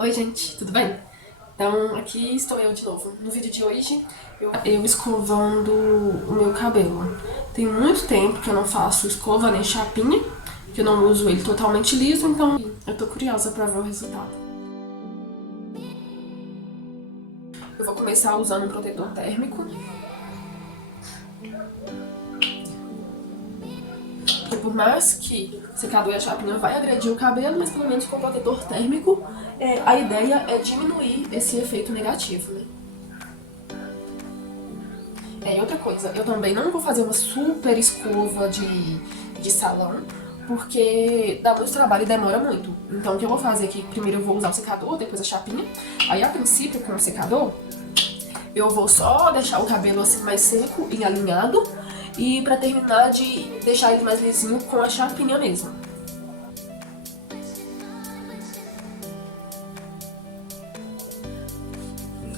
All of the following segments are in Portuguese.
Oi, gente, tudo bem? Então, aqui estou eu de novo. No vídeo de hoje, eu escovando o meu cabelo. Tem muito tempo que eu não faço escova nem chapinha, que eu não uso ele totalmente liso, então eu tô curiosa pra ver o resultado. Eu vou começar usando um protetor térmico, porque por mais que o secador e a chapinha vai agredir o cabelo, mas pelo menos com o protetor térmico, a ideia é diminuir esse efeito negativo, né? E outra coisa, eu também não vou fazer uma super escova de salão, porque dá muito trabalho e demora muito. Então o que eu vou fazer aqui, primeiro eu vou usar o secador, depois a chapinha. Aí a princípio com o secador, eu vou só deixar o cabelo assim mais seco e alinhado. E pra terminar de deixar ele mais lisinho com a chapinha mesmo.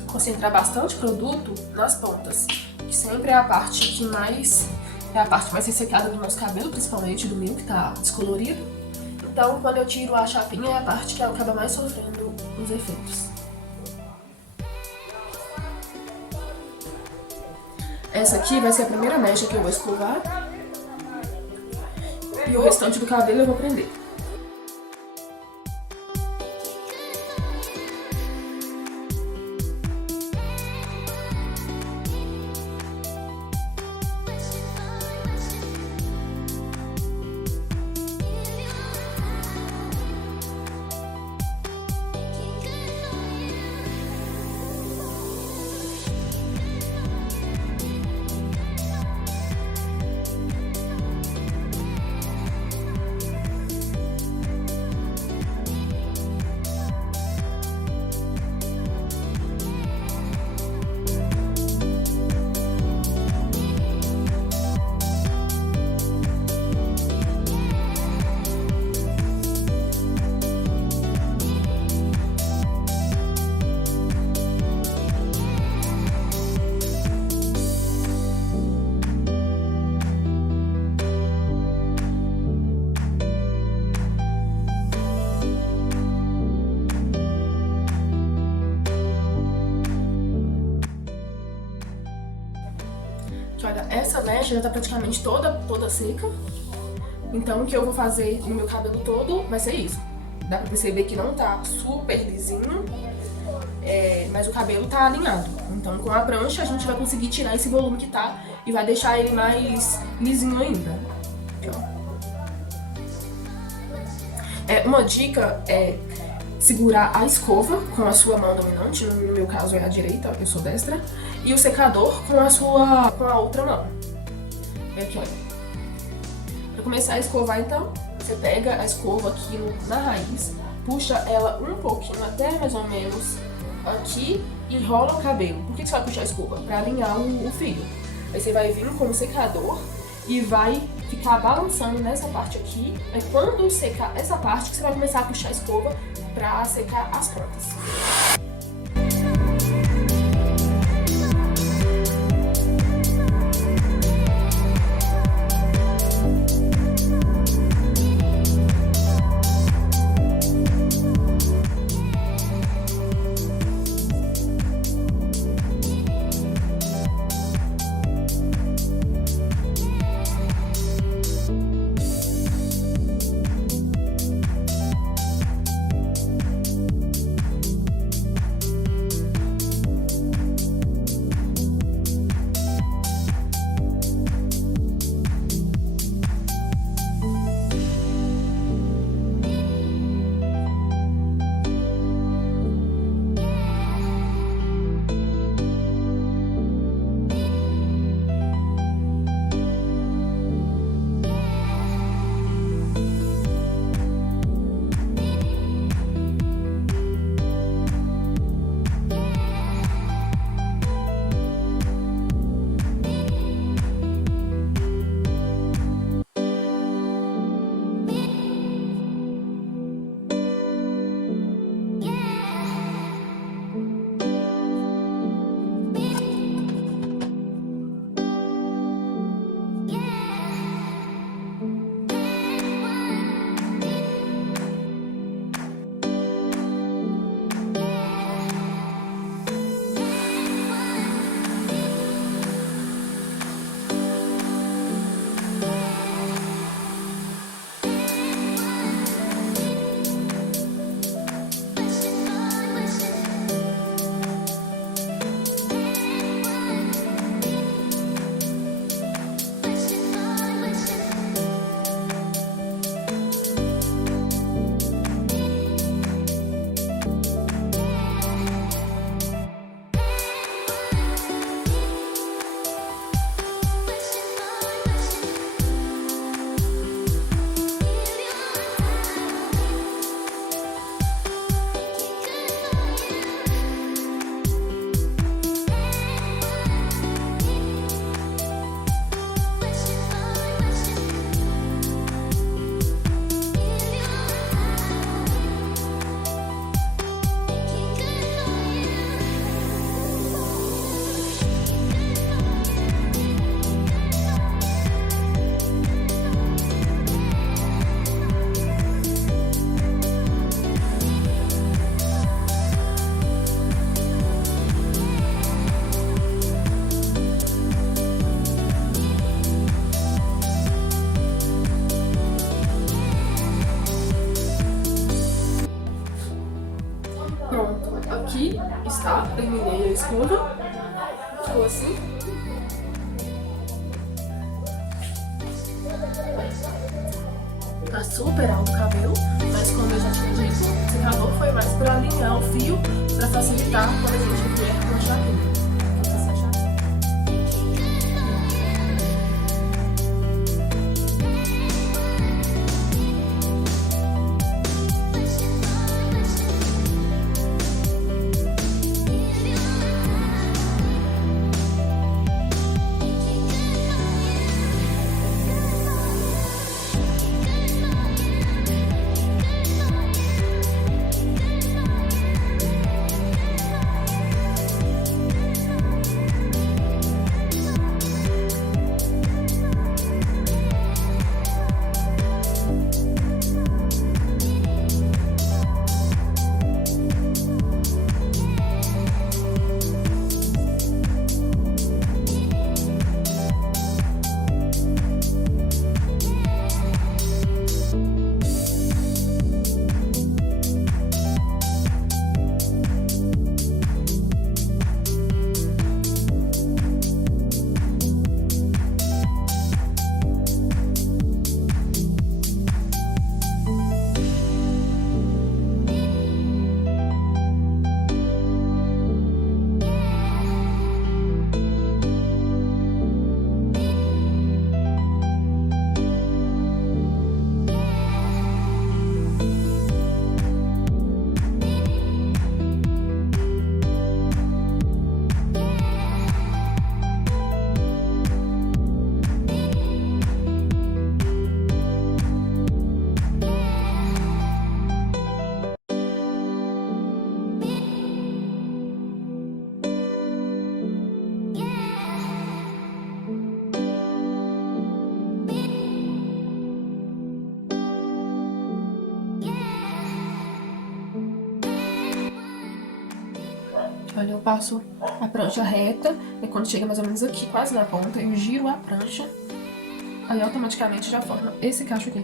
Concentrar bastante produto nas pontas, que sempre é a parte que mais é a parte mais ressecada do nosso cabelo, principalmente do meu, que tá descolorido. Então, quando eu tiro a chapinha, é a parte que acaba mais sofrendo os efeitos. Essa aqui vai ser a primeira mecha que eu vou escovar. E o restante do cabelo eu vou prender. Olha, essa mecha já tá praticamente toda seca. Então o que eu vou fazer no meu cabelo todo vai ser isso. Dá pra perceber que não tá super lisinho, mas o cabelo tá alinhado. Então com a prancha a gente vai conseguir tirar esse volume que tá e vai deixar ele mais lisinho ainda. Aqui, ó. Uma dica é segurar a escova com a sua mão dominante, no meu caso é a direita, eu sou destra, e o secador com a outra mão. Aqui, olha. Para começar a escovar, então, você pega a escova aqui na raiz, puxa ela um pouquinho até mais ou menos aqui e enrola o cabelo. Por que você vai puxar a escova? Para alinhar o fio. Aí você vai vir com o secador e vai ficar balançando nessa parte aqui. Aí quando secar essa parte, que você vai começar a puxar a escova para secar as pontas. Pronto, aqui está, terminei a escova, ficou assim. Tá super alto o cabelo, mas como eu já tinha dito, o secador foi mais para alinhar o fio, para facilitar quando a gente vier com a chapinha. Olha, eu passo a prancha reta, e quando chega mais ou menos aqui, quase na ponta, eu giro a prancha, aí automaticamente já forma esse cacho aqui.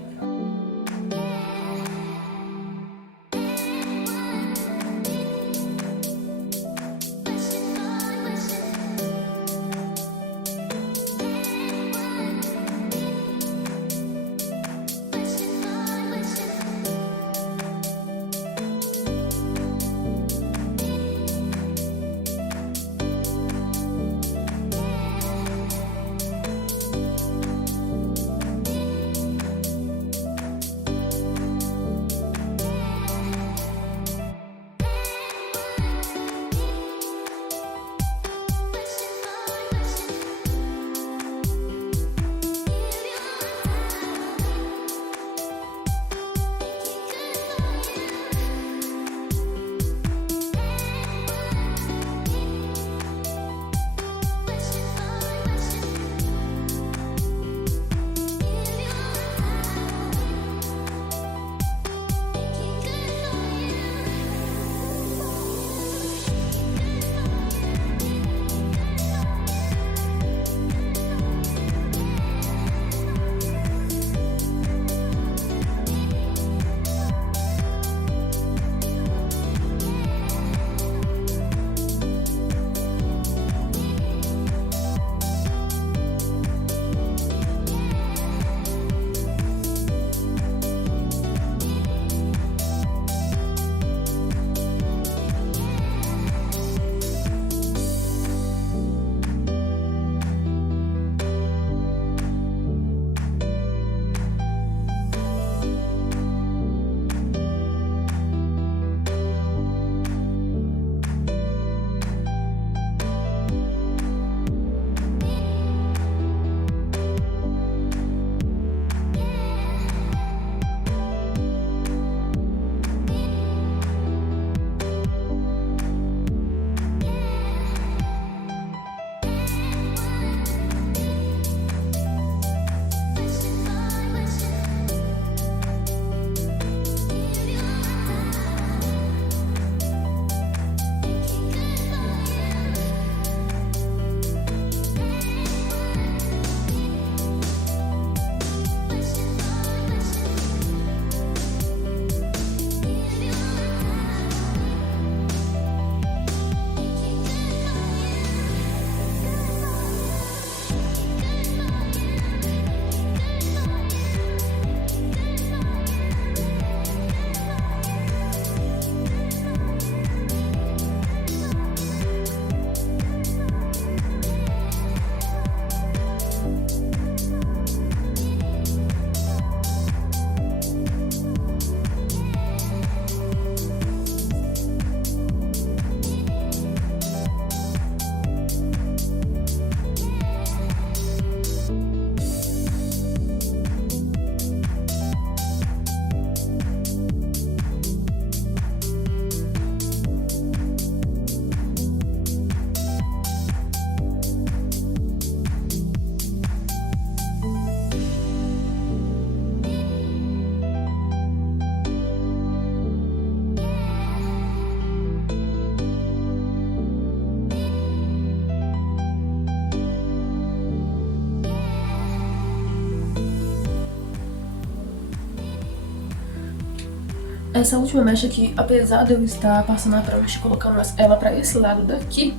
Essa última mecha aqui, apesar de eu estar passando a prancha e colocando ela pra esse lado daqui,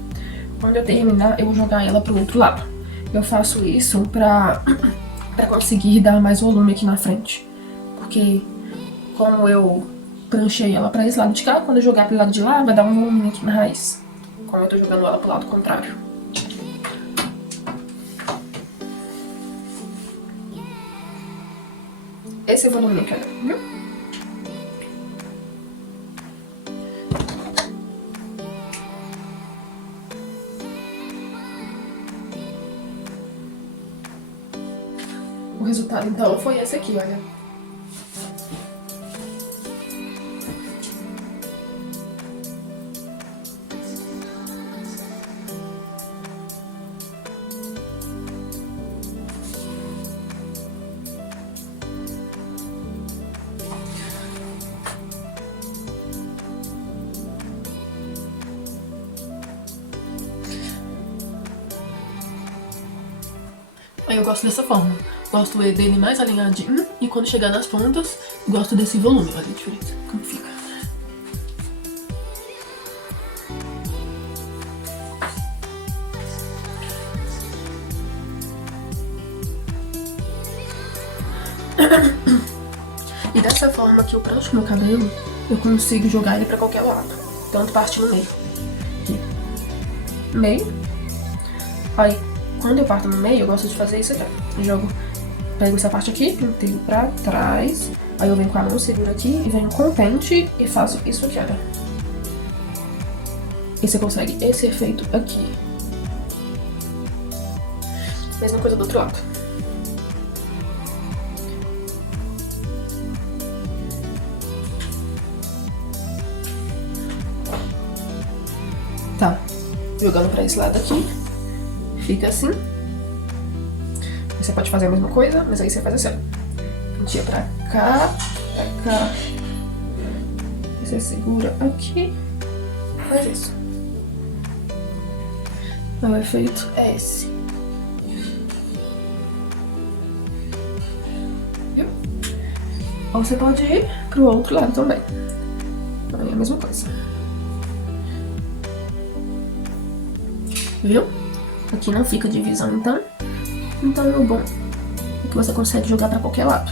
quando eu terminar, eu vou jogar ela pro outro lado. Eu faço isso pra conseguir dar mais volume aqui na frente. Porque como eu pranchei ela pra esse lado de cá, quando eu jogar pro lado de lá, vai dar um volume aqui na raiz. Como eu tô jogando ela pro lado contrário. Esse é o volume que eu quero, viu? O resultado, então, foi esse aqui, olha. Aí eu gosto dessa forma. Gosto dele mais alinhadinho e quando chegar nas pontas, gosto desse volume. Olha a diferença, como fica. E dessa forma que eu prancho meu cabelo, eu consigo jogar ele pra qualquer lado. Tanto parte no meio. Aqui. Meio. Aí, quando eu parto no meio, eu gosto de fazer isso aqui. Eu jogo, pego essa parte aqui, penteio pra trás. Aí eu venho com a mão, seguro aqui e venho com o pente e faço isso aqui, olha. E você consegue esse efeito aqui. Mesma coisa do outro lado. Tá, jogando pra esse lado aqui, fica assim. Você pode fazer a mesma coisa, mas aí você faz assim, ó. Penteia pra cá, pra cá. Você segura aqui, faz isso. O efeito é esse. Viu? Ou você pode ir pro outro lado também. Aí é a mesma coisa. Viu? Aqui não fica divisão, então o bom é que você consegue jogar pra qualquer lado.